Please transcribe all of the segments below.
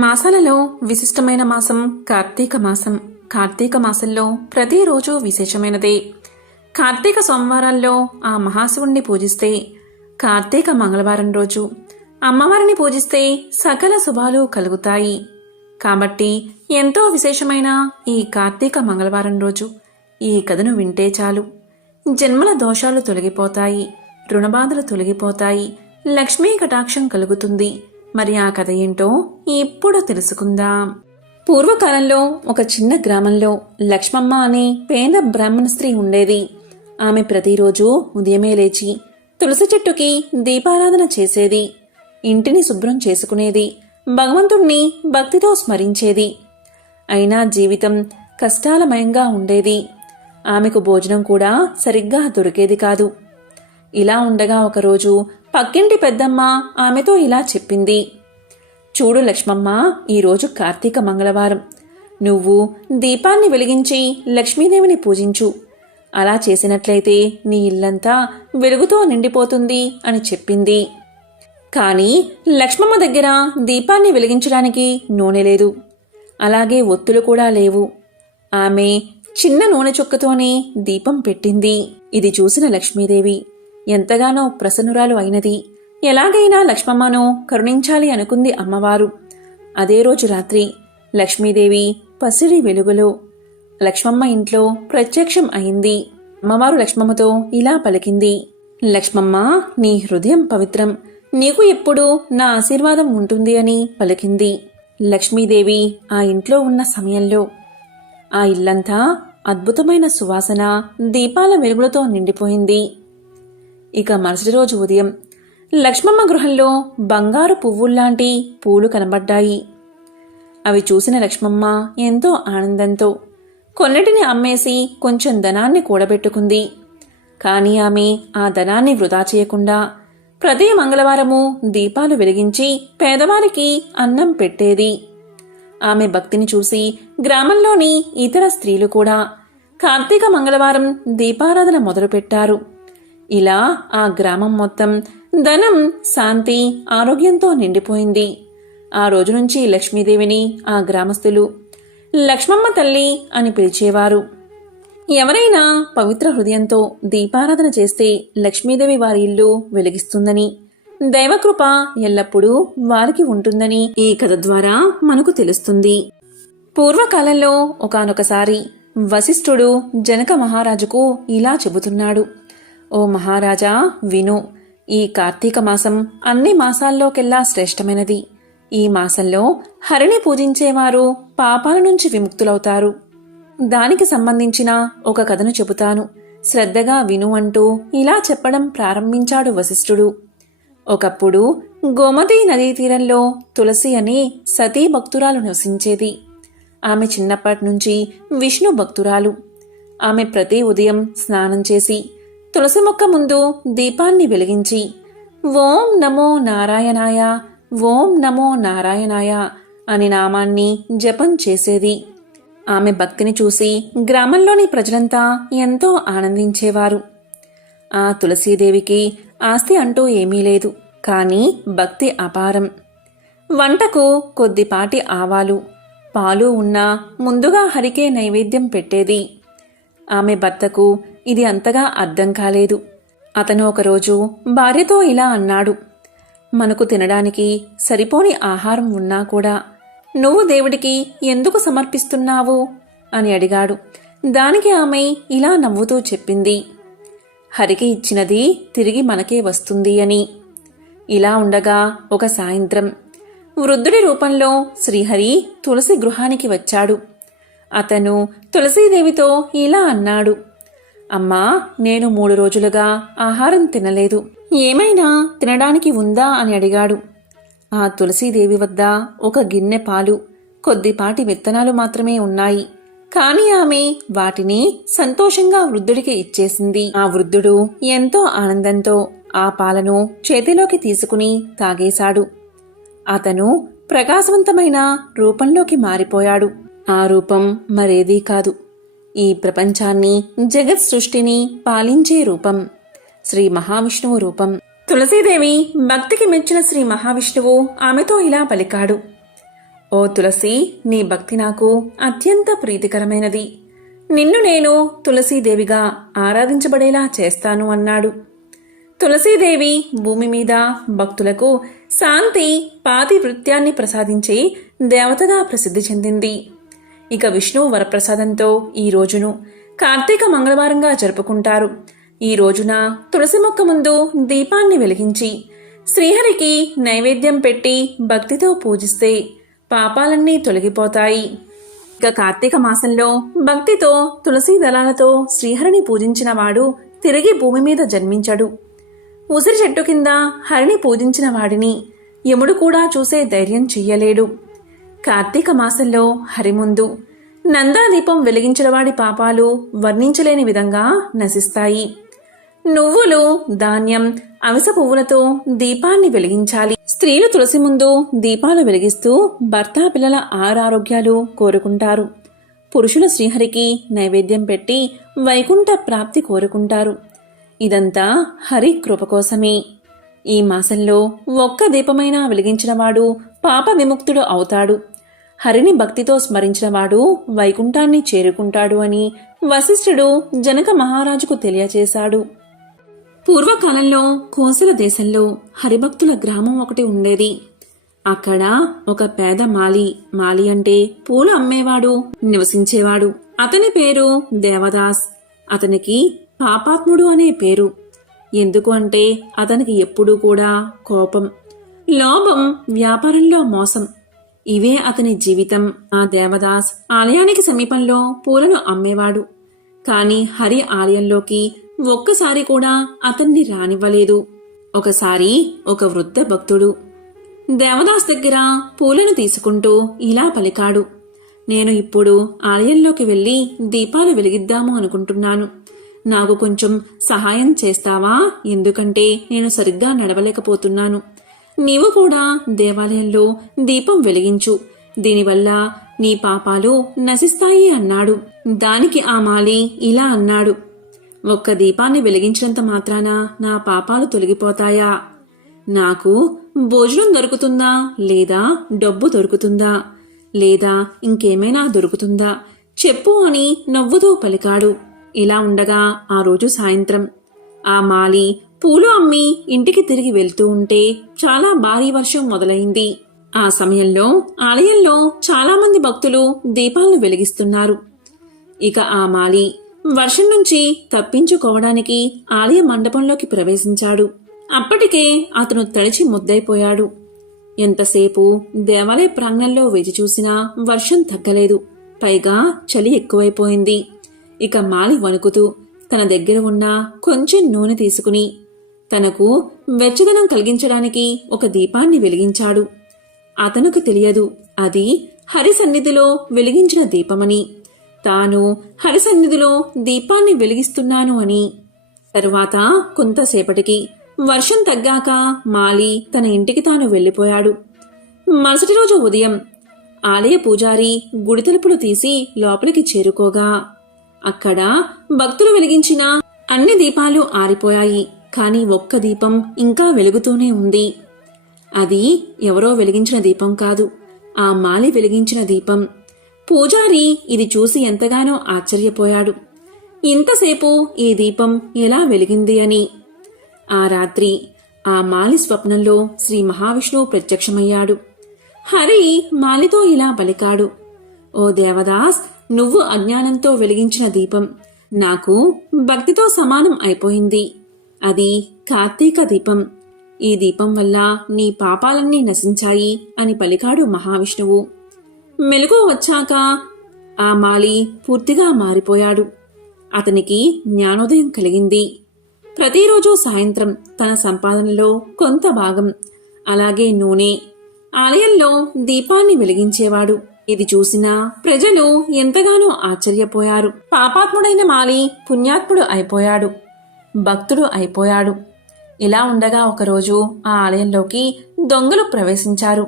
మాసాలలో విశిష్టమైన మాసం కార్తీక మాసం. కార్తీక మాసంలో ప్రతిరోజు విశేషమైనదే. కార్తీక సోమవారాల్లో ఆ మహాశివుణ్ణి పూజిస్తే, కార్తీక మంగళవారం రోజు అమ్మవారిని పూజిస్తే సకల శుభాలు కలుగుతాయి. కాబట్టి ఎంతో విశేషమైన ఈ కార్తీక మంగళవారం రోజు ఈ కథను వింటే చాలు, జన్మల దోషాలు తొలగిపోతాయి, రుణబాధలు తొలగిపోతాయి, లక్ష్మీ కటాక్షం కలుగుతుంది. మరి ఆ కథ ఏంటో ఇప్పుడు తెలుసుకుందాం. పూర్వకాలంలో ఒక చిన్న గ్రామంలో లక్ష్మమ్మ అనే పేద బ్రాహ్మణ స్త్రీ ఉండేది. ఆమె ప్రతిరోజు ఉదయమే లేచి తులసి చెట్టుకి దీపారాధన చేసేది, ఇంటిని శుభ్రం చేసుకునేది, భగవంతుణ్ణి భక్తితో స్మరించేది. అయినా జీవితం కష్టాలమయంగా ఉండేది. ఆమెకు భోజనం కూడా సరిగ్గా దొరికేది కాదు. ఇలా ఉండగా ఒకరోజు పక్కింటి పెద్దమ్మ ఆమెతో ఇలా చెప్పింది. చూడు లక్ష్మమ్మ, ఈరోజు కార్తీక మంగళవారం. నువ్వు దీపాన్ని వెలిగించి లక్ష్మీదేవిని పూజించు. అలా చేసినట్లయితే నీ ఇల్లంతా వెలుగుతో నిండిపోతుంది అని చెప్పింది. కానీ లక్ష్మమ్మ దగ్గర దీపాన్ని వెలిగించడానికి నూనె లేదు, అలాగే ఒత్తులు కూడా లేవు. ఆమె చిన్న నూనె చుక్కతోనే దీపం పెట్టింది. ఇది చూసిన లక్ష్మీదేవి ఎంతగానో ప్రసన్నురాలు అయినది. ఎలాగైనా లక్ష్మమ్మను కరుణించాలి అనుకుంది అమ్మవారు. అదే రోజు రాత్రి లక్ష్మీదేవి పసిడి వెలుగులో లక్ష్మమ్మ ఇంట్లో ప్రత్యక్షం అయింది. అమ్మవారు లక్ష్మమ్మతో ఇలా పలికింది. లక్ష్మమ్మ, నీ హృదయం పవిత్రం, నీకు ఎప్పుడూ నా ఆశీర్వాదం ఉంటుంది అని పలికింది. లక్ష్మీదేవి ఆ ఇంట్లో ఉన్న సమయంలో ఆ ఇల్లంతా అద్భుతమైన సువాసన, దీపాల వెలుగులతో నిండిపోయింది. ఇక మరుసటి రోజు ఉదయం లక్ష్మమ్మ గృహంలో బంగారు పువ్వుల్లాంటి పూలు కనబడ్డాయి. అవి చూసిన లక్ష్మమ్మ ఎంతో ఆనందంతో కొన్నిటిని అమ్మేసి కొంచెం ధనాన్ని కూడబెట్టుకుంది. కానీ ఆమె ఆ ధనాన్ని వృధా చేయకుండా ప్రతి మంగళవారము దీపాలు వెలిగించి పేదవారికి అన్నం పెట్టేది. ఆమె భక్తిని చూసి గ్రామంలోని ఇతర స్త్రీలు కూడా కార్తీక మంగళవారం దీపారాధన మొదలుపెట్టారు. ఇలా ఆ గ్రామం మొత్తం ధనం, శాంతి, ఆరోగ్యంతో నిండిపోయింది. ఆ రోజు నుంచి లక్ష్మీదేవిని ఆ గ్రామస్తులు లక్ష్మమ్మ తల్లి అని పిలిచేవారు. ఎవరైనా పవిత్ర హృదయంతో దీపారాధన చేస్తే లక్ష్మీదేవి వారి ఇల్లు వెలిగిస్తుందని, దైవకృప ఎల్లప్పుడూ వారికి ఉంటుందని ఈ కథ ద్వారా మనకు తెలుస్తుంది. పూర్వకాలంలో ఒకానొకసారి వశిష్ఠుడు జనక మహారాజుకు ఇలా చెబుతున్నాడు. ఓ మహారాజా, విను. ఈ కార్తీక మాసం అన్ని మాసాల్లోకెల్లా శ్రేష్టమైనది. ఈ మాసంలో హరిని పూజించేవారు పాపాల నుంచి విముక్తులవుతారు. దానికి సంబంధించిన ఒక కథను చెబుతాను, శ్రద్ధగా విను అంటూ ఇలా చెప్పడం ప్రారంభించాడు వశిష్ఠుడు. ఒకప్పుడు గోమతీ నదీ తీరంలో తులసి అని సతీ భక్తురాలు నివసించేది. ఆమె చిన్నప్పటి నుంచి విష్ణు భక్తురాలు. ఆమె ప్రతి ఉదయం స్నానం చేసి తులసి మొక్క ముందు దీపాన్ని వెలిగించి ఓం నమో నారాయణాయ, ఓం నమో నారాయణాయ అని నామాన్ని జపం చేసేది. ఆమె భక్తిని చూసి గ్రామంలోని ప్రజలంతా ఎంతో ఆనందించేవారు. ఆ తులసీదేవికి ఆస్తి అంటూ ఏమీ లేదు, కానీ భక్తి అపారం. వంటకు కొద్దిపాటి ఆవాలు, పాలు ఉన్నా ముందుగా హరికే నైవేద్యం పెట్టేది. ఆమె భర్తకు ఇది అంతగా అర్థం కాలేదు. అతను ఒకరోజు భార్యతో ఇలా అన్నాడు. మనకు తినడానికి సరిపోని ఆహారం ఉన్నా కూడా నువ్వు దేవుడికి ఎందుకు సమర్పిస్తున్నావు అని అడిగాడు. దానికి ఆమె ఇలా నవ్వుతూ చెప్పింది, హరికి ఇచ్చినది తిరిగి మనకే వస్తుంది అని. ఇలా ఉండగా ఒక సాయంత్రం వృద్ధుడి రూపంలో శ్రీహరి తులసి గృహానికి వచ్చాడు. అతను తులసీదేవితో ఇలా అన్నాడు. అమ్మా, నేను 3 రోజులుగా ఆహారం తినలేదు, ఏమైనా తినడానికి ఉందా అని అడిగాడు. ఆ తులసీదేవి వద్ద ఒక గిన్నె పాలు, కొద్దిపాటి విత్తనాలు మాత్రమే ఉన్నాయి. కాని ఆమె వాటిని సంతోషంగా వృద్ధుడికి ఇచ్చేసింది. ఆ వృద్ధుడు ఎంతో ఆనందంతో ఆ పాలను చేతిలోకి తీసుకుని తాగేశాడు. అతను ప్రకాశవంతమైన రూపంలోకి మారిపోయాడు. ఆ రూపం మరేదీ కాదు, ఈ ప్రపంచాన్ని, జగత్ సృష్టిని పాలించే రూపం, శ్రీ మహావిష్ణువు రూపం. తులసీదేవి భక్తికి మెచ్చిన శ్రీ మహావిష్ణువు ఆమెతో ఇలా పలికాడు. ఓ తులసి, నీ భక్తి నాకు అత్యంత ప్రీతికరమైనది. నిన్ను నేను తులసీదేవిగా ఆరాధించబడేలా చేస్తాను అన్నాడు. తులసీదేవి భూమి మీద భక్తులకు శాంతి పాతివృత్యాన్ని ప్రసాదించే దేవతగా ప్రసిద్ధి చెందింది. ఇక విష్ణువు వరప్రసాదంతో ఈ రోజును కార్తీక మంగళవారంగా జరుపుకుంటారు. ఈ రోజున తులసి మొక్క ముందు దీపాన్ని వెలిగించి శ్రీహరికి నైవేద్యం పెట్టి భక్తితో పూజిస్తే పాపాలన్నీ తొలగిపోతాయి. ఇక కార్తీక మాసంలో భక్తితో తులసీ దళాలతో శ్రీహరిని పూజించిన వాడు తిరిగి భూమి మీద జన్మించడు. ఉసిరి చెట్టు కింద హరిని పూజించిన వాడిని యముడు కూడా చూసే ధైర్యం చెయ్యలేడు. కార్తీక మాసంలో హరి ముందు నందాదీపం వెలిగించడవాడి పాపాలు వర్ణించలేని విధంగా నశిస్తాయి. నువ్వులు, ధాన్యం, అవిస పువ్వులతో దీపాన్ని వెలిగించాలి. స్త్రీలు తులసి ముందు దీపాలు వెలిగిస్తూ భర్త పిల్లల ఆరోగ్యాలు కోరుకుంటారు. పురుషులు శ్రీహరికి నైవేద్యం పెట్టి వైకుంఠ ప్రాప్తి కోరుకుంటారు. ఇదంతా హరి కృప కోసమే. ఈ మాసంలో ఒక్క దీపమైనా వెలిగించినవాడు పాప విముక్తుడు అవుతాడు. హరిని భక్తితో స్మరించినవాడు వైకుంఠాన్ని చేరుకుంటాడు అని వశిష్ఠుడు జనక మహారాజుకు తెలియచేశాడు. పూర్వకాలంలో కోసల దేశంలో హరిభక్తుల గ్రామం ఒకటి ఉండేది. అక్కడ ఒక పేద మాలి అంటే పూలు అమ్మేవాడు నివసించేవాడు. అతని పేరు దేవదాస్. అతనికి పాపాత్ముడు అనే పేరు. ఎందుకు అంటే అతనికి ఎప్పుడూ కూడా కోపం, లోభం, వ్యాపారంలో మోసం, ఇవే అతని జీవితం. ఆ దేవదాస్ ఆలయానికి సమీపంలో పూలను అమ్మేవాడు. కాని హరి ఆలయంలోకి ఒక్కసారి కూడా అతన్ని రానివ్వలేదు. ఒకసారి ఒక వృద్ధ భక్తుడు దేవదాస్ దగ్గర పూలను తీసుకుంటూ ఇలా పలికాడు, నేను ఇప్పుడు ఆలయంలోకి వెళ్లి దీపాలు వెలిగిద్దాము అనుకుంటున్నాను. నాకు కొంచెం సహాయం చేస్తావా? ఎందుకంటే నేను సరిగ్గా నడవలేకపోతున్నాను. నీవు కూడా దేవాలయంలో దీపం వెలిగించు. దీనివల్ల నీ పాపాలు నశిస్తాయి అన్నాడు. దానికి ఆ మాలి ఇలా అన్నాడు, ఒక్క దీపాన్ని వెలిగించినంత మాత్రాన నా పాపాలు తొలగిపోతాయా? నాకు భోజనం దొరుకుతుందా, లేదా డబ్బు దొరుకుతుందా, లేదా ఇంకేమైనా దొరుకుతుందా చెప్పు అని నవ్వుతూ పలికాడు. ఇలా ఉండగా ఆ రోజు సాయంత్రం ఆ మాలి పూలు అమ్మి ఇంటికి తిరిగి వెళ్తూ ఉంటే చాలా భారీ వర్షం మొదలైంది. ఆ సమయంలో ఆలయంలో చాలా మంది భక్తులు దీపాలను వెలిగిస్తున్నారు. ఇక ఆ మాలి వర్షం నుంచి తప్పించుకోవడానికి ఆలయ మండపంలోకి ప్రవేశించాడు. అప్పటికే అతను తడిచి ముద్దైపోయాడు. ఎంతసేపు దేవాలయ ప్రాంగణంలో వేచి చూసినా వర్షం తగ్గలేదు. పైగా చలి ఎక్కువైపోయింది. ఇక మాలి వణుకుతూ తన దగ్గర ఉన్న కొంచెం నూనె తీసుకుని తనకు వెచ్చదనం కలిగించడానికి ఒక దీపాన్ని వెలిగించాడు. అతనుకు తెలియదు అది హరి సన్నిధిలో వెలిగించిన దీపమని, తాను హరి సన్నిధిలో దీపాన్ని వెలిగిస్తున్నాను అని. తరువాత కొంతసేపటికి వర్షం తగ్గాక మాలి తన ఇంటికి తాను వెళ్లిపోయాడు. మరుసటి రోజు ఉదయం ఆలయ పూజారి గుడి తలుపులు తీసి లోపలికి చేరుకోగా అక్కడ భక్తులు వెలిగించిన అన్ని దీపాలు ఆరిపోయాయి. కాని ఒక్క దీపం ఇంకా వెలుగుతూనే ఉంది. అది ఎవరో వెలిగించిన దీపం కాదు, ఆ మాలి వెలిగించిన దీపం. పూజారి ఇది చూసి ఎంతగానో ఆశ్చర్యపోయాడు. ఇంతసేపు ఈ దీపం ఎలా వెలిగింది అని. ఆ రాత్రి ఆ మాలి స్వప్నంలో శ్రీ మహావిష్ణువు ప్రత్యక్షమయ్యాడు. హరి మాలితో ఇలా పలికాడు, ఓ దేవదాస్, నువ్వు అజ్ఞానంతో వెలిగించిన దీపం నాకు భక్తితో సమానం అయిపోయింది. అది కార్తీక దీపం. ఈ దీపం వల్ల నీ పాపాలన్నీ నశించాయి అని పలికాడు మహావిష్ణువు. మెలకువ వచ్చాక ఆ మాలి పూర్తిగా మారిపోయాడు. అతనికి జ్ఞానోదయం కలిగింది. ప్రతిరోజు సాయంత్రం తన సంపాదనలో కొంత భాగం, అలాగే నూనె, ఆలయంలో దీపాన్ని వెలిగించేవాడు. ఇది చూసిన ప్రజలు ఎంతగానో ఆశ్చర్యపోయారు. పాపాత్ముడైన మాలి పుణ్యాత్ముడు అయిపోయాడు, భక్తుడు అయిపోయాడు. ఇలా ఉండగా ఒకరోజు ఆ ఆలయంలోకి దొంగలు ప్రవేశించారు.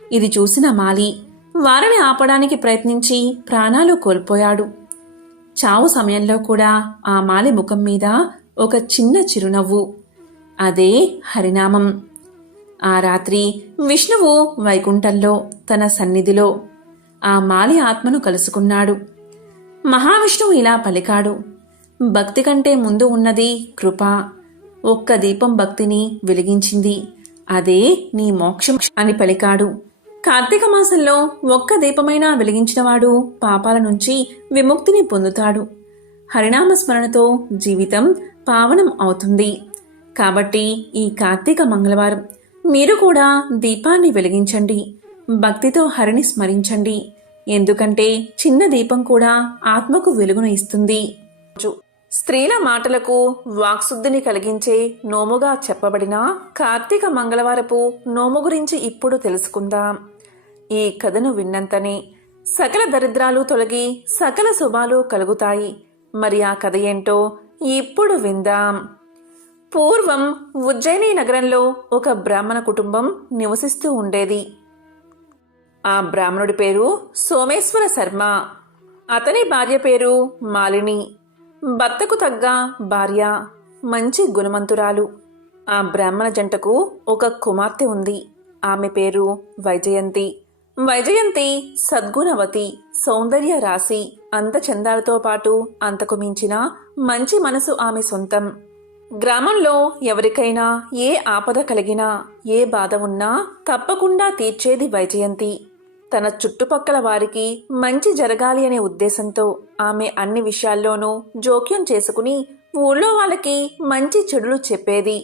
ఇది చూసిన మాలి వారిని ఆపడానికి ప్రయత్నించి ప్రాణాలు కోల్పోయాడు. చావు సమయంలో కూడా ఆ మాలి ముఖం మీద ఒక చిన్న చిరునవ్వు. అదే హరినామం. ఆ రాత్రి విష్ణువు వైకుంఠంలో తన సన్నిధిలో ఆ మాలి ఆత్మను కలుసుకున్నాడు. మహావిష్ణువు ఇలా పలికాడు, భక్తి కంటే ముందు ఉన్నది కృప. ఒక్క దీపం భక్తిని వెలిగించింది, అదే నీ మోక్షం అని పలికాడు. కార్తీక మాసంలో ఒక్క దీపమైనా వెలిగించినవాడు పాపాల నుంచి విముక్తిని పొందుతాడు. హరినామ స్మరణతో జీవితం పావనం అవుతుంది. కాబట్టి ఈ కార్తీక మంగళవారం మీరు కూడా దీపాన్ని వెలిగించండి, భక్తితో హరిని స్మరించండి. ఎందుకంటే చిన్న దీపం కూడా ఆత్మకు వెలుగును ఇస్తుంది. స్త్రీల మాటలకు వాక్శుద్ధిని కలిగించే నోముగా చెప్పబడిన కార్తీక మంగళవారపు నోము గురించి ఇప్పుడు తెలుసుకుందాం. ఈ కథను విన్నంతనే సకల దరిద్రాలు తొలగి సకల శుభాలు కలుగుతాయి. మరి ఆ కథ ఏంటో ఇప్పుడు విందాం. పూర్వం ఉజ్జయిని నగరంలో ఒక బ్రాహ్మణ కుటుంబం నివసిస్తూ ఉండేది. ఆ బ్రాహ్మణుడి పేరు సోమేశ్వర శర్మ. అతని భార్య పేరు మాలిని. భర్తకు తగ్గ భార్య, మంచి గుణవంతురాలు. ఆ బ్రాహ్మణ జంటకు ఒక కుమార్తె ఉంది. ఆమె పేరు వైజయంతి. వైజయంతి సద్గుణవతి, సౌందర్య రాశి, అందచందాలతో పాటు అంతకు మించిన మంచి మనసు ఆమె సొంతం. గ్రామంలో ఎవరికైనా ఏ ఆపద కలిగినా, ఏ బాధ ఉన్నా తప్పకుండా తీర్చేది వైజయంతి. తన చుట్టుపక్కల వారికి మంచి జరగాలి అనే ఉద్దేశంతో ఆమె అన్ని విషయాల్లోనూ జోక్యం చేసుకుని ఊళ్ళో వాళ్ళకి మంచి చెడులు చెప్పేది.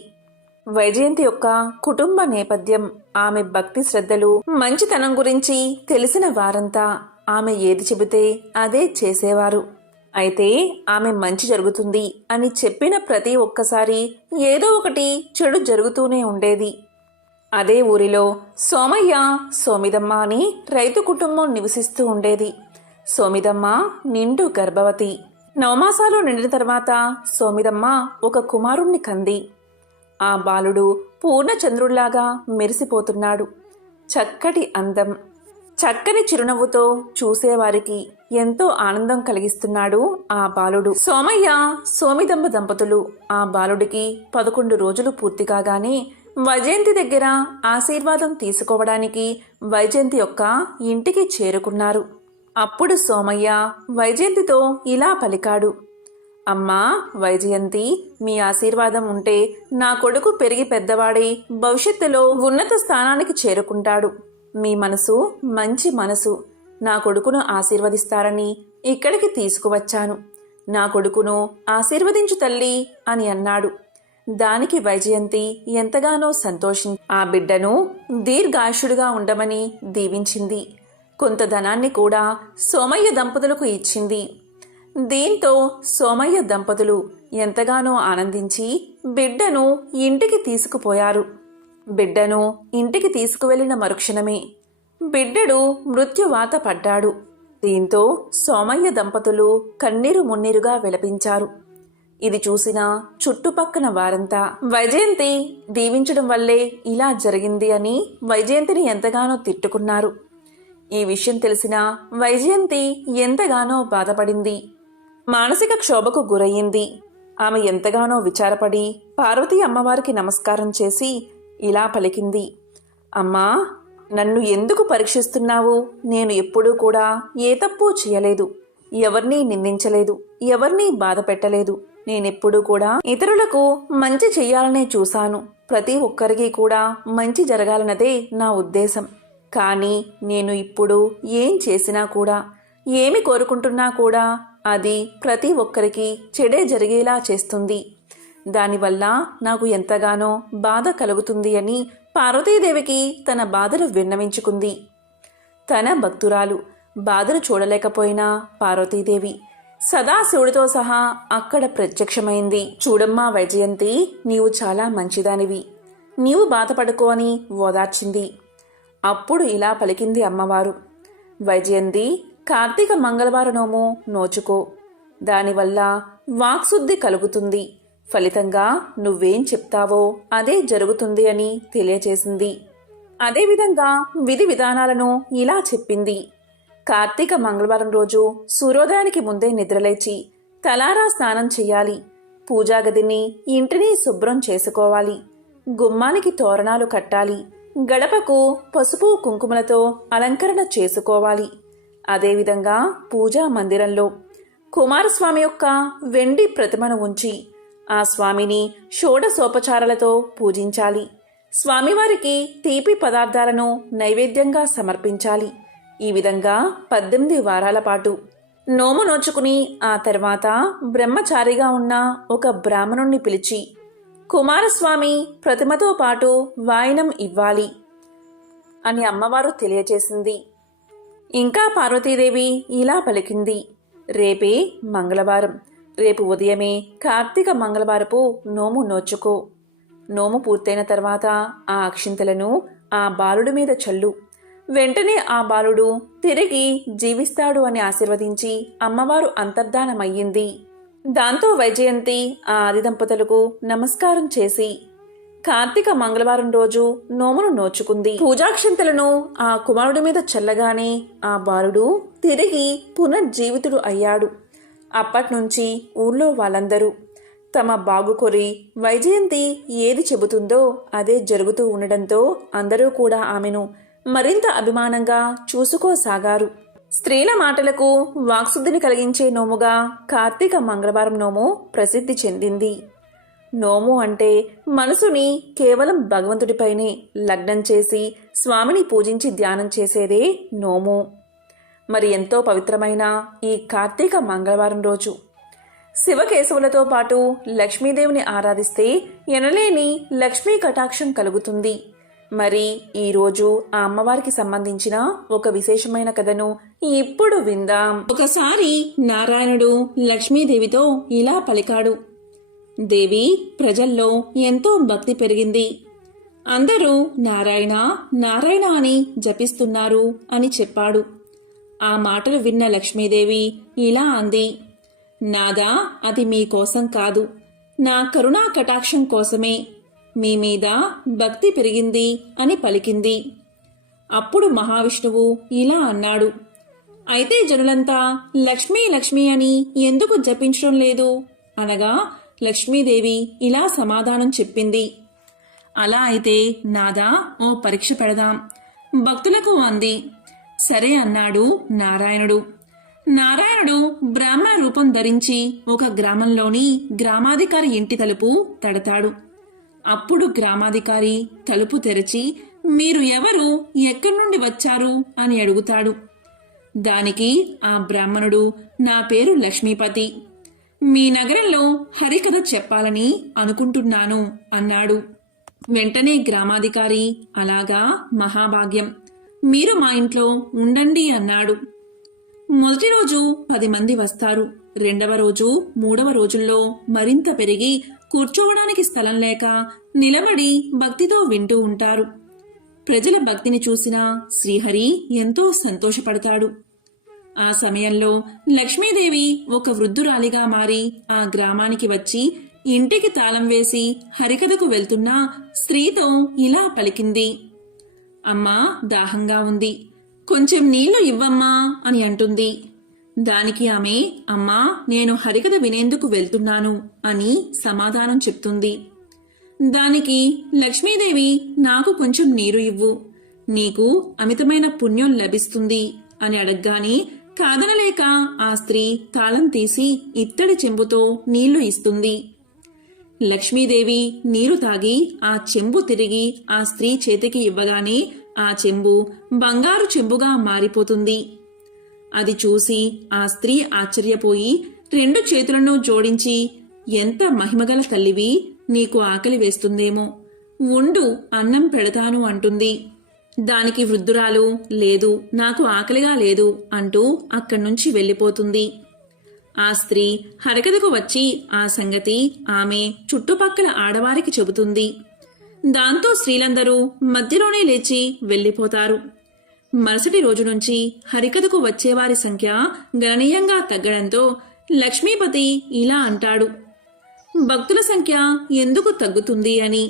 వైజయంతి యొక్క కుటుంబ నేపథ్యం, ఆమె భక్తి శ్రద్ధలు, మంచితనం గురించి తెలిసిన వారంతా ఆమె ఏది చెబితే అదే చేసేవారు. అయితే ఆమె మంచి జరుగుతుంది అని చెప్పిన ప్రతి ఒక్కసారి ఏదో ఒకటి చెడు జరుగుతూనే ఉండేది. అదే ఊరిలో సోమయ్య, సోమిదమ్మ అని రైతు కుటుంబం నివసిస్తూ ఉండేది. సోమిదమ్మ నిండు గర్భవతి. 9 మాసాలు నిండిన తర్వాత సోమిదమ్మ ఒక కుమారుణ్ణి కంది. ఆ బాలుడు పూర్ణచంద్రుళ్లాగా మెరిసిపోతున్నాడు. చక్కటి అందం, చక్కని చిరునవ్వుతో చూసేవారికి ఎంతో ఆనందం కలిగిస్తున్నాడు ఆ బాలుడు. సోమయ్య, సోమిదమ్మ దంపతులు ఆ బాలుడికి 11 రోజులు పూర్తి కాగానే వైజయంతి దగ్గర ఆశీర్వాదం తీసుకోవడానికి వైజయంతి యొక్క ఇంటికి చేరుకున్నారు. అప్పుడు సోమయ్య వైజయంతితో ఇలా పలికాడు, అమ్మా వైజయంతి, మీ ఆశీర్వాదం ఉంటే నా కొడుకు పెరిగి పెద్దవాడై భవిష్యత్తులో ఉన్నత స్థానానికి చేరుకుంటాడు. మీ మనసు మంచి మనసు. నా కొడుకును ఆశీర్వదిస్తారని ఇక్కడికి తీసుకువచ్చాను. నా కొడుకును ఆశీర్వదించు తల్లి అని అన్నాడు. దానికి వైజయంతి ఎంతగానో సంతోషించి ఆ బిడ్డను దీర్ఘాయుషుడుగా ఉండమని దీవించింది. కొంత ధనాన్ని కూడా సోమయ్య దంపతులకు ఇచ్చింది. దీంతో సోమయ్య దంపతులు ఎంతగానో ఆనందించి బిడ్డను ఇంటికి తీసుకుపోయారు. బిడ్డను ఇంటికి తీసుకువెళ్లిన మరుక్షణమే బిడ్డడు మృత్యువాత పడ్డాడు. దీంతో సోమయ్య దంపతులు కన్నీరు మున్నీరుగా విలపించారు. ఇది చూసిన చుట్టుపక్కన వారంతా వైజయంతి దీవించడం వల్లే ఇలా జరిగింది అని వైజయంతిని ఎంతగానో తిట్టుకున్నారు. ఈ విషయం తెలిసిన వైజయంతి ఎంతగానో బాధపడింది. మానసిక క్షోభకు గురయ్యింది. ఆమె ఎంతగానో విచారపడి పార్వతీ అమ్మవారికి నమస్కారం చేసి ఇలా పలికింది, అమ్మా, నన్ను ఎందుకు పరీక్షిస్తున్నావు? నేను ఎప్పుడూ కూడా ఏ తప్పు చేయలేదు, ఎవరినీ నిందించలేదు, ఎవరినీ బాధ పెట్టలేదు. నేనెప్పుడూ కూడా ఇతరులకు మంచి చెయ్యాలనే చూశాను. ప్రతి ఒక్కరికి కూడా మంచి జరగాలన్నదే నా ఉద్దేశం. కానీ నేను ఇప్పుడు ఏం చేసినా కూడా, ఏమి కోరుకుంటున్నా కూడా అది ప్రతి ఒక్కరికి చెడే జరిగేలా చేస్తుంది. దానివల్ల నాకు ఎంతగానో బాధ కలుగుతుంది అని పార్వతీదేవికి తన బాధను విన్నవించుకుంది. తన భక్తురాలు బాధను చూడలేకపోయినా పార్వతీదేవి సదాశివుడితో సహా అక్కడ ప్రత్యక్షమైంది. చూడమ్మా వైజయంతి, నీవు చాలా మంచిదానివి, నీవు బాధపడుకో అని ఓదార్చింది. అప్పుడు ఇలా పలికింది అమ్మవారు, వైజయంతి, కార్తీక మంగళవార నోము నోచుకో. దానివల్ల వాక్శుద్ధి కలుగుతుంది. ఫలితంగా నువ్వేం చెప్తావో అదే జరుగుతుంది అని తెలియచేసింది. అదేవిధంగా విధి విధానాలను ఇలా చెప్పింది. కార్తీక మంగళవారం రోజు సూర్యోదయానికి ముందే నిద్రలేచి తలారా స్నానం చెయ్యాలి. పూజాగదిని, ఇంటిని శుభ్రం చేసుకోవాలి. గుమ్మానికి తోరణాలు కట్టాలి. గడపకు పసుపు కుంకుమలతో అలంకరణ చేసుకోవాలి. అదేవిధంగా పూజా మందిరంలో కుమారస్వామి యొక్క వెండి ప్రతిమను ఉంచి ఆ స్వామిని షోడశోపచారాలతో పూజించాలి. స్వామివారికి తీపి పదార్థాలను నైవేద్యంగా సమర్పించాలి. ఈ విధంగా 18 వారాల పాటు నోము నోచుకుని ఆ తర్వాత బ్రహ్మచారిగా ఉన్న ఒక బ్రాహ్మణుణ్ణి పిలిచి కుమారస్వామి ప్రతిమతో పాటు వాయనం ఇవ్వాలి అని అమ్మవారు తెలియచేసింది. ఇంకా పార్వతీదేవి ఇలా పలికింది, రేపే మంగళవారం, రేపు ఉదయమే కార్తీక మంగళవారపు నోము నోచుకో. నోము పూర్తయిన తర్వాత ఆ అక్షింతలను ఆ బాలుడి మీద చల్లు. వెంటనే ఆ బాలుడు తిరిగి జీవిస్తాడు అని ఆశీర్వదించి అమ్మవారు అంతర్ధానమయ్యింది. దాంతో వైజయంతి ఆ ఆది దంపతులకు నమస్కారం చేసి కార్తీక మంగళవారం రోజు నోమును నోచుకుంది. పూజాక్షింతలను ఆ కుమారుడి మీద చల్లగానే ఆ బాలుడు తిరిగి పునర్జీవితుడు అయ్యాడు. అప్పట్నుంచి ఊళ్ళో వాళ్ళందరూ తమ బాగుకొరి వైజయంతి ఏది చెబుతుందో అదే జరుగుతూ ఉండడంతో అందరూ కూడా ఆమెను మరింత అభిమానంగా చూసుకోసాగారు. స్త్రీల మాటలకు వాక్శుద్ధిని కలిగించే నోముగా కార్తీక మంగళవారం నోము ప్రసిద్ధి చెందింది. నోము అంటే మనసుని కేవలం భగవంతుడిపైనే లగ్నం చేసి స్వామిని పూజించి ధ్యానం చేసేదే నోము. మరి ఎంతో పవిత్రమైన ఈ కార్తీక మంగళవారం రోజు శివకేశవులతో పాటు లక్ష్మీదేవిని ఆరాధిస్తే ఎనలేని లక్ష్మీ కటాక్షం కలుగుతుంది. మరి ఈరోజు ఆ అమ్మవారికి సంబంధించిన ఒక విశేషమైన కథను ఇప్పుడు విందాం. ఒకసారి నారాయణుడు లక్ష్మీదేవితో ఇలా పలికాడు, దేవి, ప్రజల్లో ఎంతో భక్తి పెరిగింది. అందరూ నారాయణ నారాయణ అని జపిస్తున్నారు అని చెప్పాడు. ఆ మాటలు విన్న లక్ష్మీదేవి ఇలా అంది, నాదా, అది మీకోసం కాదు, నా కరుణా కటాక్షం కోసమే మీ మీద భక్తి పెరిగింది అని పలికింది. అప్పుడు మహావిష్ణువు ఇలా అన్నాడు, అయితే జనులంతా లక్ష్మీ లక్ష్మీ అని ఎందుకు జపించడం లేదు అనగా లక్ష్మీదేవి ఇలా సమాధానం చెప్పింది, అలా అయితే నాదా, ఓ పరీక్ష పెడదాం భక్తులకు అంది. సరే అన్నాడు నారాయణుడు. నారాయణుడు బ్రాహ్మణ రూపం ధరించి ఒక గ్రామంలోని గ్రామాధికారి ఇంటి తలుపు తడతాడు. అప్పుడు గ్రామాధికారి తలుపు తెరిచి, మీరు ఎవరు, ఎక్కడి నుండి వచ్చారు అని అడుగుతాడు. దానికి ఆ బ్రాహ్మణుడు, నా పేరు లక్ష్మీపతి, మీ నగరంలో హరికథ చెప్పాలని అనుకుంటున్నాను అన్నాడు. వెంటనే గ్రామాధికారి, అలాగా, మహాభాగ్యం, మీరు మా ఇంట్లో ఉండండి అన్నాడు. మొదటి రోజు 10 మంది వస్తారు. రెండవ రోజు, మూడవ రోజుల్లో మరింత పెరిగి కూర్చోవడానికి స్థలం లేక నిలబడి భక్తితో వింటూ ఉంటారు. ప్రజల భక్తిని చూసిన శ్రీహరి ఎంతో సంతోషపడతాడు. ఆ సమయంలో లక్ష్మీదేవి ఒక వృద్ధురాలిగా మారి ఆ గ్రామానికి వచ్చి ఇంటికి తాళం వేసి హరికథకు వెళ్తున్న స్త్రీతో ఇలా పలికింది, అమ్మా, దాహంగా ఉంది, కొంచెం నీళ్లు ఇవ్వమ్మా అని అంటుంది. దానికి ఆమె, అమ్మా, నేను హరికథ వినేందుకు వెళ్తున్నాను అని సమాధానం చెప్తుంది. దానికి లక్ష్మీదేవి, నాకు కొంచెం నీరు ఇవ్వు, నీకు అమితమైన పుణ్యం లభిస్తుంది అని అడగ్గానే కాదనలేక ఆ స్త్రీ తాళం తీసి ఇత్తడి చెంబుతో నీళ్లు ఇస్తుంది. లక్ష్మీదేవి నీరు తాగి ఆ చెంబు తిరిగి ఆ స్త్రీ చేతికి ఇవ్వగానే ఆ చెంబు బంగారు చెంబుగా మారిపోతుంది. అది చూసి ఆ స్త్రీ ఆశ్చర్యపోయి 2 చేతులను జోడించి, ఎంత మహిమగల తల్లివి, నీకు ఆకలి వేస్తుందేమో, ఉండు, అన్నం పెడతాను అంటుంది. దానికి వృద్ధురాలు, లేదు, నాకు ఆకలిగా లేదు అంటూ అక్కడ్నుంచి వెళ్ళిపోతుంది. ఆ స్త్రీ హరికథకు వచ్చి ఆ సంగతి ఆమె చుట్టుపక్కల ఆడవారికి చెబుతుంది. దాంతో స్త్రీలందరూ మధ్యలోనే లేచి వెళ్ళిపోతారు. మరుసటి రోజు నుంచి హరికథకు వచ్చేవారి సంఖ్య గణనీయంగా తగ్గడంతో లక్ష్మీపతి ఇలా అంటాడు, భక్తుల సంఖ్య ఎందుకు తగ్గుతుంది అని.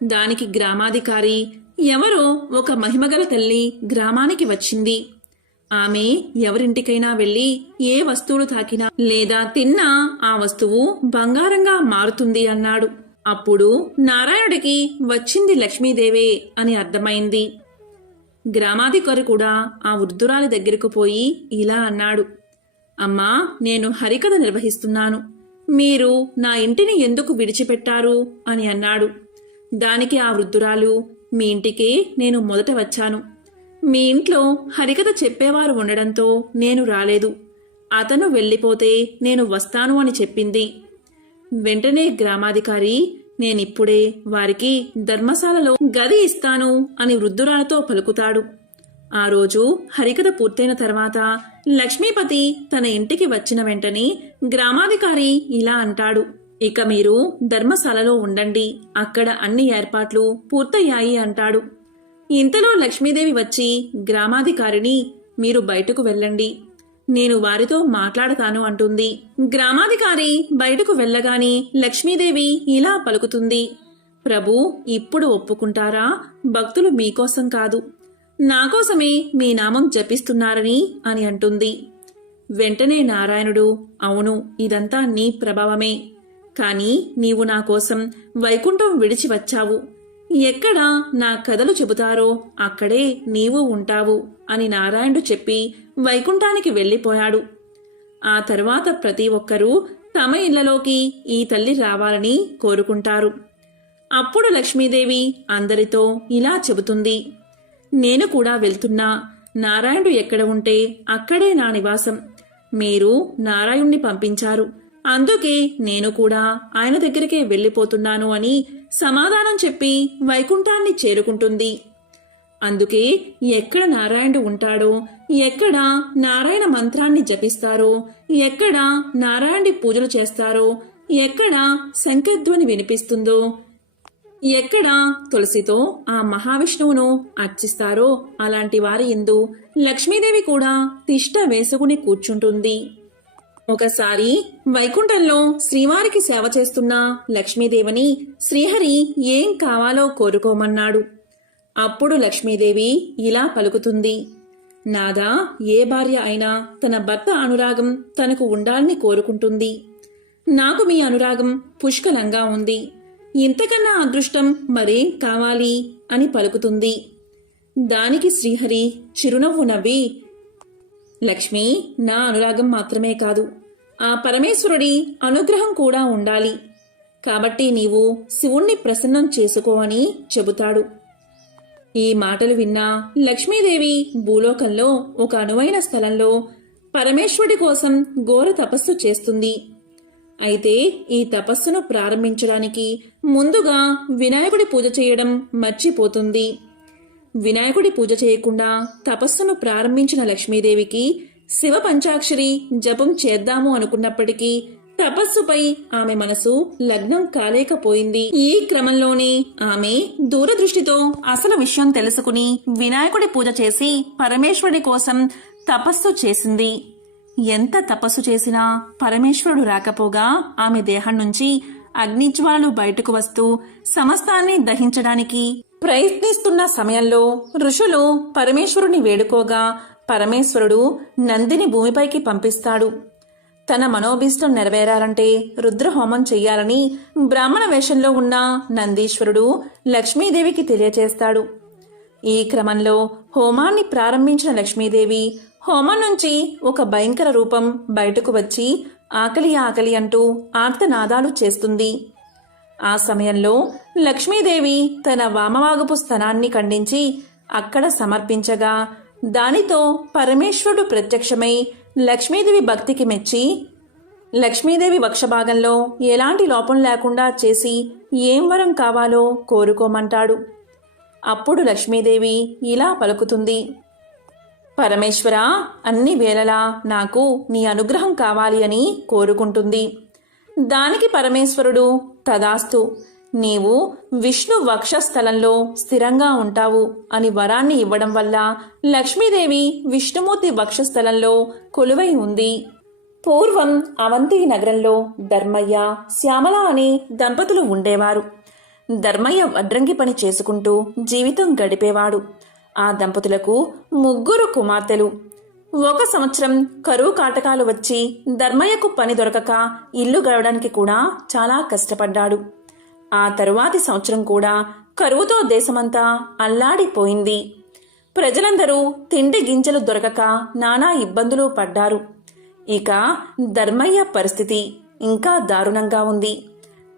దానికి గ్రామాధికారి, ఎవరో ఒక మహిమగల తల్లి గ్రామానికి వచ్చింది. ఆమె ఎవరింటికైనా వెళ్లి ఏ వస్తువులు తాకినా లేదా తిన్నా ఆ వస్తువు బంగారంగా మారుతుంది అన్నాడు. అప్పుడు నారాయణుడికి వచ్చింది లక్ష్మీదేవే అని అర్థమైంది. గ్రామాధికారి కూడా ఆ వృద్ధురాలి దగ్గరకు పోయి ఇలా అన్నాడు, అమ్మా, నేను హరికథ నిర్వహిస్తున్నాను, మీరు నా ఇంటిని ఎందుకు విడిచిపెట్టారు అని అన్నాడు. దానికి ఆ వృద్ధురాలు, మీ ఇంటికే నేను మొదట వచ్చాను. మీ ఇంట్లో హరికథ చెప్పేవారు ఉండడంతో నేను రాలేదు. అతను వెళ్ళిపోతే నేను వస్తాను అని చెప్పింది. వెంటనే గ్రామాధికారి, నేనిప్పుడే వారికి ధర్మశాలలో గది ఇస్తాను అని వృద్ధురాలతో పలుకుతాడు. ఆ రోజు హరికథ పూర్తయిన తర్వాత లక్ష్మీపతి తన ఇంటికి వచ్చిన వెంటనే గ్రామాధికారి ఇలా అంటాడు, ఇక మీరు ధర్మశాలలో ఉండండి, అక్కడ అన్ని ఏర్పాట్లు పూర్తయ్యాయి అంటాడు. ఇంతలో లక్ష్మీదేవి వచ్చి గ్రామాధికారిని, మీరు బయటకు వెళ్ళండి, నేను వారితో మాట్లాడతాను అంటుంది. గ్రామాధికారి బయటకు వెళ్ళగానే లక్ష్మీదేవి ఇలా పలుకుతుంది, ప్రభు, ఇప్పుడు ఒప్పుకుంటారా? భక్తులు మీకోసం కాదు, నాకోసమే మీ నామం జపిస్తున్నారని అని అంటుంది. వెంటనే నారాయణుడు, అవును, ఇదంతా నీ ప్రభావమే, కాని నీవు నా కోసం వైకుంఠం విడిచి వచ్చావు. ఎక్కడ నా కథలు చెబుతారో అక్కడే నీవు ఉంటావు అని నారాయణుడు చెప్పి వైకుంఠానికి వెళ్ళిపోయాడు. ఆ తరువాత ప్రతి ఒక్కరూ తమ ఇళ్లలోకి ఈ తల్లి రావాలని కోరుకుంటారు. అప్పుడు లక్ష్మీదేవి అందరితో ఇలా చెబుతుంది, నేను కూడా వెళ్తున్నా, నారాయణుడు ఎక్కడ ఉంటే అక్కడే నా నివాసం. మీరు నారాయణ్ణి పంపించారు, అందుకే నేను కూడా ఆయన దగ్గరికే వెళ్ళిపోతున్నాను అని సమాధానం చెప్పి వైకుంఠాన్ని చేరుకుంటుంది. అందుకే ఎక్కడ నారాయణుడు ఉంటాడో, ఎక్కడ నారాయణ మంత్రాన్ని జపిస్తారో, ఎక్కడ నారాయణుడి పూజలు చేస్తారో, ఎక్కడ శంఖధ్వని వినిపిస్తుందో, ఎక్కడ తులసితో ఆ మహావిష్ణువును అర్చిస్తారో అలాంటి వారి యందు లక్ష్మీదేవి కూడా తిష్ట వేసుకుని కూర్చుంటుంది. ఒకసారి వైకుంఠంలో శ్రీవారికి సేవ చేస్తున్న లక్ష్మీదేవిని శ్రీహరి ఏం కావాలో కోరుకోమన్నాడు. అప్పుడు లక్ష్మీదేవి ఇలా పలుకుతుంది, నాదా, ఏ భార్య అయినా తన భర్త అనురాగం తనకు ఉండాలని కోరుకుంటుంది. నాకు మీ అనురాగం పుష్కలంగా ఉంది, ఇంతకన్నా అదృష్టం మరేం కావాలి అని పలుకుతుంది. దానికి శ్రీహరి చిరునవ్వు నవ్వి, లక్ష్మి, నా అనురాగం మాత్రమే కాదు, ఆ పరమేశ్వరుడి అనుగ్రహం కూడా ఉండాలి, కాబట్టి నీవు శివుణ్ణి ప్రసన్నం చేసుకో అని చెబుతాడు. ఈ మాటలు విన్న లక్ష్మీదేవి భూలోకంలో ఒక అనువైన స్థలంలో పరమేశ్వరుడి కోసం ఘోర తపస్సు చేస్తుంది. అయితే ఈ తపస్సును ప్రారంభించడానికి ముందుగా వినాయకుడి పూజ చేయడం మర్చిపోతుంది. వినాయకుడి పూజ చేయకుండా తపస్సును ప్రారంభించిన లక్ష్మీదేవికి శివ పంచాక్షరి జపం చేద్దాము అనుకున్నప్పటికీ తపస్సుపై ఆమె మనసు లగ్నం కాలేకపోయింది. ఈ క్రమంలోనే ఆమె దూరదృష్టితో అసలు విషయం తెలుసుకుని వినాయకుడి పూజ చేసి పరమేశ్వరుడి కోసం తపస్సు చేసింది. ఎంత తపస్సు చేసినా పరమేశ్వరుడు రాకపోగా ఆమె దేహం నుంచి అగ్నిజ్వాలలు బయటకు వస్తూ సమస్తాన్ని దహించడానికి ప్రయత్నిస్తున్న సమయంలో ఋషులు పరమేశ్వరుని వేడుకోగా పరమేశ్వరుడు నందిని భూమిపైకి పంపిస్తాడు. తన మనోభీష్టం నెరవేరాలంటే రుద్రహోమం చెయ్యాలని బ్రాహ్మణ వేషంలో ఉన్న నందీశ్వరుడు లక్ష్మీదేవికి తెలియచేస్తాడు. ఈ క్రమంలో హోమాన్ని ప్రారంభించిన లక్ష్మీదేవి హోమం నుంచి ఒక భయంకర రూపం బయటకు వచ్చి ఆకలి ఆకలి అంటూ ఆర్తనాదాలు చేస్తుంది. ఆ సమయంలో లక్ష్మీదేవి తన వామవాగపు స్తనాన్ని ఖండించి అక్కడ సమర్పించగా దానితో పరమేశ్వరుడు ప్రత్యక్షమై లక్ష్మీదేవి భక్తికి మెచ్చి లక్ష్మీదేవి వక్షభాగంలో ఎలాంటి లోపం లేకుండా చేసి ఏం వరం కావాలో కోరుకోమంటాడు. అప్పుడు లక్ష్మీదేవి ఇలా పలుకుతుంది, పరమేశ్వర, అన్ని వేళలా నాకు నీ అనుగ్రహం కావాలి అని కోరుకుంటుంది. దానికి పరమేశ్వరుడు తదాస్తు, నీవు విష్ణు వక్షస్థలంలో స్థిరంగా ఉంటావు అని వరాన్ని ఇవ్వడం వల్ల లక్ష్మీదేవి విష్ణుమూర్తి వక్షస్థలంలో కొలువై ఉంది. పూర్వం అవంతి నగరంలో ధర్మయ్య, శ్యామల అనే దంపతులు ఉండేవారు. ధర్మయ్య వడ్రంగి పని చేసుకుంటూ జీవితం గడిపేవాడు. ఆ దంపతులకు 3 కుమార్తెలు. 1 సంవత్సరం కరువు కాటకాలు వచ్చి ధర్మయ్యకు పని దొరకక ఇల్లు గడవడానికి కూడా చాలా కష్టపడ్డాడు. ఆ తరువాతి సంవత్సరం కూడా కరువుతో దేశమంతా అల్లాడిపోయింది. ప్రజలందరూ తిండి గింజలు దొరకక నానా ఇబ్బందులు పడ్డారు. ఇక ధర్మయ్య పరిస్థితి ఇంకా దారుణంగా ఉంది.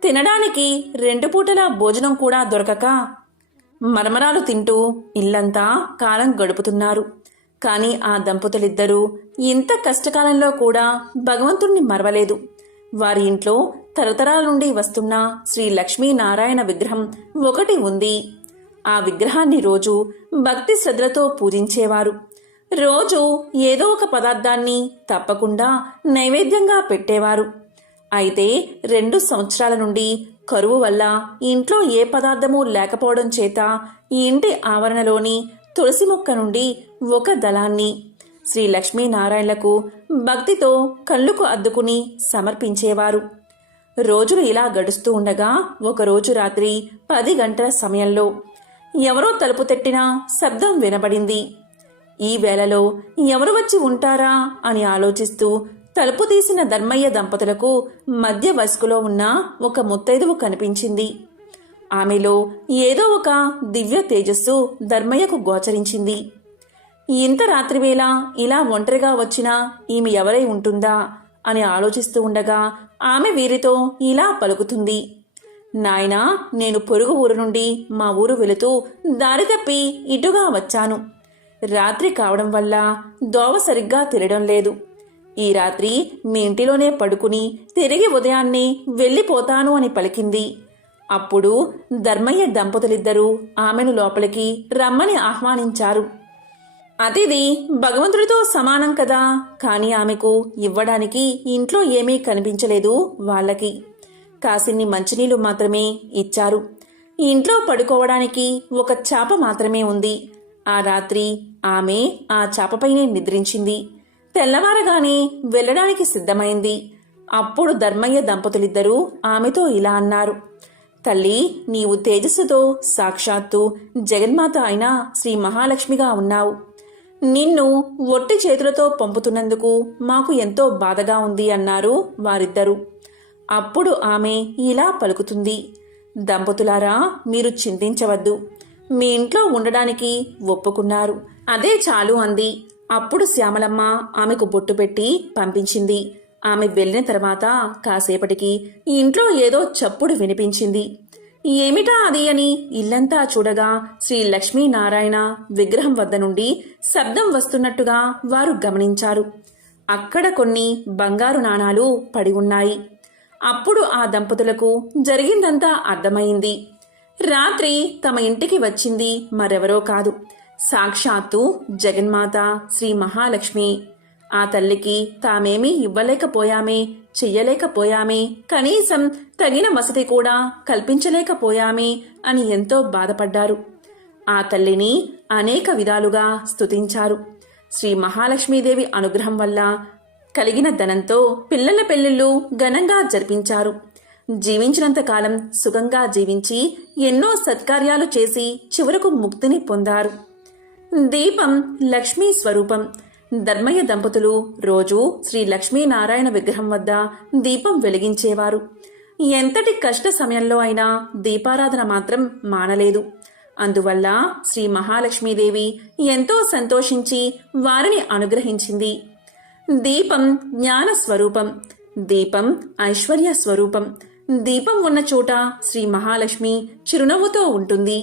తినడానికి 2 పూటలా భోజనం కూడా దొరకక మరమరాలు తింటూ ఇల్లంతా కాలం గడుపుతున్నారు. కాని ఆ దంపతులిద్దరూ ఇంత కష్టకాలంలో కూడా భగవంతుణ్ణి మరవలేదు. వారి ఇంట్లో తరతరాల నుండి వస్తున్న శ్రీ లక్ష్మీనారాయణ విగ్రహం ఒకటి ఉంది. ఆ విగ్రహాన్ని రోజు భక్తి శ్రద్ధలతో పూజించేవారు. రోజు ఏదో ఒక పదార్థాన్ని తప్పకుండా నైవేద్యంగా పెట్టేవారు. అయితే 2 సంవత్సరాల నుండి కరువు వల్ల ఇంట్లో ఏ పదార్థమూ లేకపోవడం చేత ఈ ఇంటి ఆవరణలోని తులసి మొక్క నుండి ఒక దళాన్ని శ్రీ లక్ష్మీనారాయణలకు భక్తితో కళ్ళుకు అద్దుకుని సమర్పించేవారు. రోజులు ఇలా గడుస్తూ ఉండగా ఒకరోజు రాత్రి 10 గంటల సమయంలో ఎవరో తలుపు తట్టిన శబ్దం వినబడింది. ఈ వేళలో ఎవరు వచ్చి ఉంటారా అని ఆలోచిస్తూ తలుపు తీసిన ధర్మయ్య దంపతులకు మధ్య వయస్కులో ఉన్న ఒక ముత్తైదువు కనిపించింది. ఆమెలో ఏదో ఒక దివ్య తేజస్సు ధర్మయ్యకు గోచరించింది. ఇంత రాత్రివేళ ఇలా ఒంటరిగా వచ్చినా ఈమె ఎవరై ఉంటుందా అని ఆలోచిస్తూ ఉండగా ఆమె వీరితో ఇలా పలుకుతుంది. నాయనా, నేను పొరుగు ఊరు నుండి మా ఊరు వెళుతూ దారి తప్పి ఇటుగా వచ్చాను. రాత్రి కావడం వల్ల దోవ సరిగ్గా తిరగడం లేదు. ఈ రాత్రి మీ ఇంటిలోనే పడుకుని తిరిగి ఉదయాన్నే వెళ్ళిపోతాను అని పలికింది. అప్పుడు ధర్మయ్య దంపతులిద్దరూ ఆమెను లోపలికి రమ్మని ఆహ్వానించారు. అతిథి భగవంతుడితో సమానం కదా, కాని ఆమెకు ఇవ్వడానికి ఇంట్లో ఏమీ కనిపించలేదు. వాళ్ళకి కాసిన్ని మంచినీళ్లు మాత్రమే ఇచ్చారు. ఇంట్లో పడుకోవడానికి ఒక చాప మాత్రమే ఉంది. ఆ రాత్రి ఆమె ఆ చాపపైనే నిద్రించింది. తెల్లవారగానే వెళ్లడానికి సిద్ధమైంది. అప్పుడు ధర్మయ్య దంపతులిద్దరూ ఆమెతో ఇలా అన్నారు. తల్లి, నీవు తేజస్సుతో సాక్షాత్తు జగన్మాత అయిన శ్రీ మహాలక్ష్మిగా ఉన్నావు. నిన్ను ఒట్టి చేతులతో పంపుతున్నందుకు మాకు ఎంతో బాధగా ఉంది అన్నారు వారిద్దరూ. అప్పుడు ఆమె ఇలా పలుకుతుంది. దంపతులారా, మీరు చింతించవద్దు. మీ ఇంట్లో ఉండడానికి ఒప్పుకున్నారు, అదే చాలు అంది. అప్పుడు శ్యామలమ్మ ఆమెకు బొట్టు పెట్టి పంపించింది. ఆమె వెళ్ళిన తర్వాత కాసేపటికి ఇంట్లో ఏదో చప్పుడు వినిపించింది. ఏమిటా అది అని ఇల్లంతా చూడగా శ్రీ లక్ష్మీనారాయణ విగ్రహం వద్ద నుండి శబ్దం వస్తున్నట్టుగా వారు గమనించారు. అక్కడ కొన్ని బంగారు నాణాలు పడి ఉన్నాయి. అప్పుడు ఆ దంపతులకు జరిగిందంతా అర్థమైంది. రాత్రి తమ ఇంటికి వచ్చింది మరెవరో కాదు, సాక్షాత్తు జగన్మాత శ్రీ మహాలక్ష్మి. ఆ తల్లికి తామేమీ ఇవ్వలేకపోయామే, చెయ్యలేకపోయామే, కనీసం తగిన వసతి కూడా కల్పించలేకపోయామే అని ఎంతో బాధపడ్డారు. ఆ తల్లిని అనేక విధాలుగా స్తుతించారు. శ్రీ మహాలక్ష్మీదేవి అనుగ్రహం వల్ల కలిగిన ధనంతో పిల్లల పెళ్లిళ్లు ఘనంగా జరిపించారు. జీవించినంతకాలం సుఖంగా జీవించి ఎన్నో సత్కార్యాలు చేసి చివరకు ముక్తిని పొందారు. దీపం లక్ష్మీ స్వరూపం. ధర్మయ్య దంపతులు రోజు శ్రీ లక్ష్మీనారాయణ విగ్రహం వద్ద దీపం వెలిగించేవారు. ఎంతటి కష్ట సమయంలో అయినా దీపారాధన మాత్రం మానలేదు. అందువల్ల శ్రీ మహాలక్ష్మీదేవి ఎంతో సంతోషించి వారిని అనుగ్రహించింది. దీపం జ్ఞాన స్వరూపం, దీపం ఐశ్వర్య స్వరూపం. దీపం ఉన్న చోట శ్రీ మహాలక్ష్మి చిరునవ్వుతో ఉంటుంది.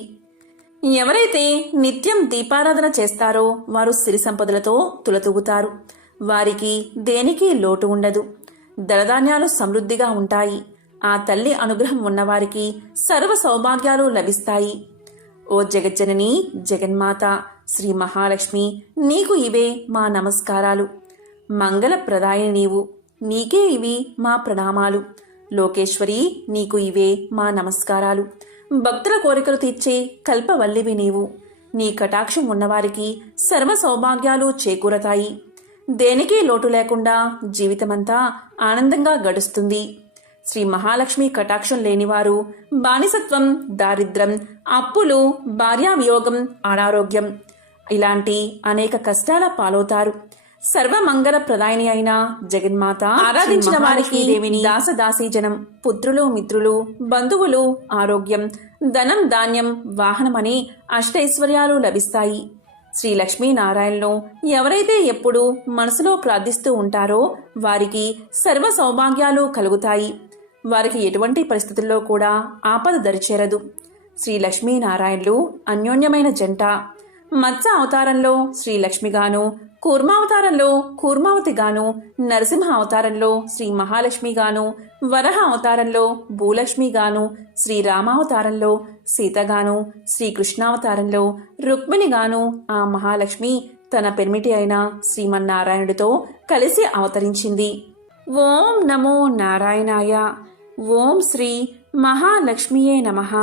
ఎవరైతే నిత్యం దీపారాధన చేస్తారో వారు సిరి సంపదలతో తులతూగుతారు. వారికి దేనికి లోటు ఉండదు. ధనధాన్యాలు సమృద్ధిగా ఉంటాయి. ఆ తల్లి అనుగ్రహం ఉన్నవారికి సర్వ సౌభాగ్యాలు లభిస్తాయి. ఓ జగజ్జనని జగన్మాత శ్రీ మహాలక్ష్మి, నీకు ఇవే మా నమస్కారాలు. మంగళప్రదాయిని నీవు, నీకే ఇవి మా ప్రణామాలు. లోకేశ్వరి, నీకు ఇవే మా నమస్కారాలు. భక్తుల కోరికలు తీర్చే కల్పవల్లివి నీవు. నీ కటాక్షం ఉన్నవారికి సర్వ సౌభాగ్యాలు చేకూరతాయి. దేనికి లోటు లేకుండా జీవితమంతా ఆనందంగా గడుస్తుంది. శ్రీ మహాలక్ష్మి కటాక్షం లేనివారు బానిసత్వం, దారిద్ర్యం, అప్పులు, భార్యావియోగం, అనారోగ్యం ఇలాంటి అనేక కష్టాల పాలవుతారు. సర్వమంగళ ప్రదాయిని అయిన జగన్మాత ఆరాధించిన వారికి దేవిని దాసదాసీజనం, పుత్రులు మిత్రులు బంధువులు, ఆరోగ్యం, ధనం ధాన్యం, వాహనమని అష్టైశ్వర్యాలు లభిస్తాయి. శ్రీ లక్ష్మీనారాయణలో ఎవరైతే ఎప్పుడూ మనసులో ప్రార్థిస్తూ ఉంటారో వారికి సర్వ సౌభాగ్యాలు కలుగుతాయి. వారికి ఎటువంటి పరిస్థితుల్లో కూడా ఆపద దరిచేరదు. శ్రీ లక్ష్మీనారాయణులు అన్యోన్యమైన జంట. మత్స్య అవతారంలో శ్రీ లక్ష్మిగాను, కూర్మావతారంలో కూర్మావతిగాను, నరసింహ అవతారంలో శ్రీ మహాలక్ష్మిగాను, వరహ అవతారంలో భూలక్ష్మిగాను, శ్రీరామావతారంలో సీతగాను, శ్రీకృష్ణావతారంలో రుక్మిణిగాను ఆ మహాలక్ష్మి తన పెర్మిటి అయిన శ్రీమన్నారాయణుడితో కలిసి అవతరించింది. ఓం నమో నారాయణాయ. ఓం శ్రీ మహాలక్ష్మియే నమః.